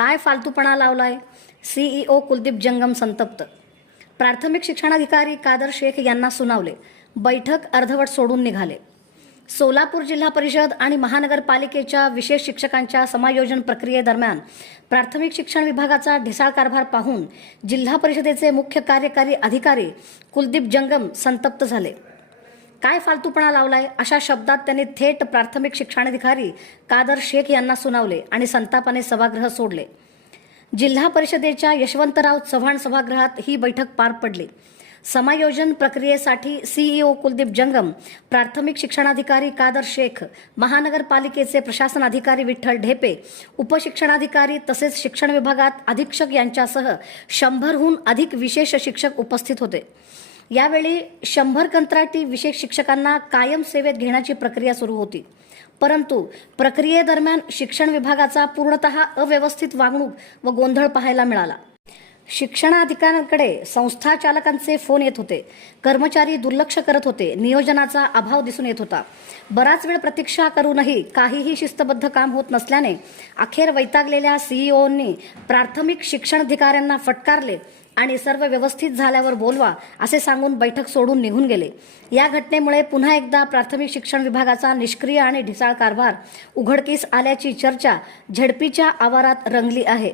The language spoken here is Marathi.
काय फालतूपणा लावलाय? सीईओ कुलदीप जंगम संतप्त. प्राथमिक शिक्षणाधिकारी कादर शेख यांना सुनावले. बैठक अर्धवट सोडून निघाले. सोलापूर जिल्हा परिषद आणि महानगरपालिकेच्या विशेष शिक्षकांच्या समायोजन प्रक्रियेदरम्यान प्राथमिक शिक्षण विभागाचा ढिसाळ कारभार पाहून जिल्हा परिषदेचे मुख्य कार्यकारी अधिकारी कुलदीप जंगम संतप्त झाले. काय फालतूपणा लावलाय? अशा शब्दात त्यांनी थेट प्राथमिक शिक्षणाधिकारी कादर शेख यांना सुनावले आणि संतापाने सभागृह सोडले. जिल्हा परिषदेच्या यशवंतराव चव्हाण सभागृहात ही बैठक पार पडली. समायोजन प्रक्रियेसाठी सीईओ कुलदीप जंगम प्राथमिक शिक्षणाधिकारी कादर शेख महानगरपालिकेचे प्रशासन अधिकारी विठ्ठल ढेपे उपशिक्षणाधिकारी तसेच शिक्षण विभागात अधीक्षक यांच्यासह शंभरहून अधिक विशेष शिक्षक उपस्थित होते. यावेळी शंभर कंत्राटी विशेष शिक्षकांना कायम सेवेत घेण्याची प्रक्रिया सुरू होती. परंतु प्रक्रियेदरम्यान शिक्षण विभागाचा पूर्णतः अव्यवस्थित वागणूक व गोंधळ पाहायला मिळाला. शिक्षणाधिकाऱ्यांकडे संस्था चालकांचे फोन येत होते. कर्मचारी दुर्लक्ष करत होते. नियोजनाचा अभाव दिसून येत होता. बराच वेळ प्रतीक्षा करूनही काहीही शिस्तबद्ध काम होत नसल्याने अखेर वैतागलेल्या सीईओंनी प्राथमिक शिक्षणाधिकाऱ्यांना फटकारले आणि सर्व व्यवस्थित झाल्यावर बोलवा असे सांगून बैठक सोडून निघून गेले. या घटनेमुळे पुन्हा एकदा प्राथमिक शिक्षण विभागाचा निष्क्रिय आणि ढिसाळ कारभार उघडकीस आल्याची चर्चा झडपीच्या आवारात रंगली आहे.